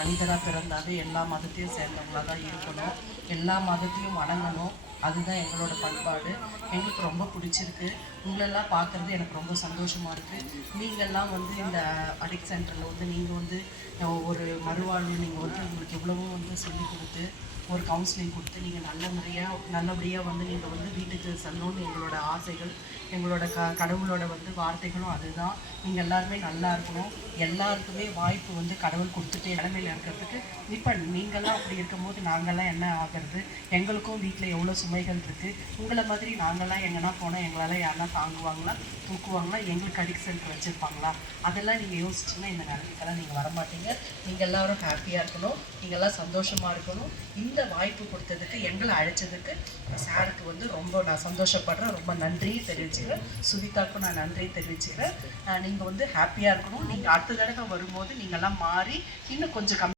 மனிதராக பிறந்தாவே எல்லா மதத்தையும் சேர்ந்தவங்களாக தான் இருக்கணும், எல்லா மதத்தையும் வணங்கணும். அதுதான் எங்களோட பண்பாடு. எங்களுக்கு ரொம்ப பிடிச்சிருக்கு. உங்களெல்லாம் பார்க்குறது எனக்கு ரொம்ப சந்தோஷமாக இருக்குது. நீங்கள்லாம் வந்து இந்த அடிக்ட் சென்டரில் வந்து நீங்கள் வந்து ஒரு மறுவாழ்வு நீங்கள் வந்து உங்களுக்கு எவ்வளவோ வந்து சொல்லிக் கொடுத்து ஒரு கவுன்சிலிங் கொடுத்து நீங்கள் நல்லபடியாக வந்து நீங்கள் வந்து வீட்டுக்கு செல்லணும்னு எங்களோட ஆசைகள், எங்களோட கடவுளோட வந்து வார்த்தைகளும் அதுதான். நீங்கள் எல்லாருமே நல்லா இருக்கணும். எல்லாருக்குமே வாய்ப்பு வந்து கடவுள் கொடுத்துட்டே நிலைமையில் இருக்கிறதுக்கு. இப்போ நீங்கள்லாம் அப்படி இருக்கும்போது நாங்கள்லாம் என்ன ஆகிறது? எங்களுக்கும் வீட்டில் எவ்வளோ சுமைகள் இருக்குது. உங்களை மாதிரி நாங்கள்லாம் எங்கன்னா போனால் எங்களால் யாருன்னா தாங்குவாங்களா, தூக்குவாங்களா, எங்களுக்கு அடிக்ட் சென்டர் வச்சுருப்பாங்களா? அதெல்லாம் நீங்கள் யோசிச்சிங்கன்னா இந்த நிலைமைக்கெல்லாம் நீங்கள் வரமாட்டீங்க. நீங்கள் எல்லோரும் ஹாப்பியாக இருக்கணும், நீங்கள்லாம் சந்தோஷமாக இருக்கணும். இந்த வாய்ப்பு கொடுத்ததுக்கு, எங்களை அழைச்சதுக்கு சாருக்கு வந்து ரொம்ப நான் சந்தோஷப்படுறேன். ரொம்ப நன்றி தெரிவிச்சுக்கிறேன். சுவிதாவுக்கும் நான் நன்றி தெரிவிச்சுக்கிறேன். நீங்கள் வந்து ஹாப்பியாக இருக்கணும். நீங்கள் அடுத்த தடவை வரும்போது நீங்கள்லாம் மாறி இன்னும் கொஞ்சம்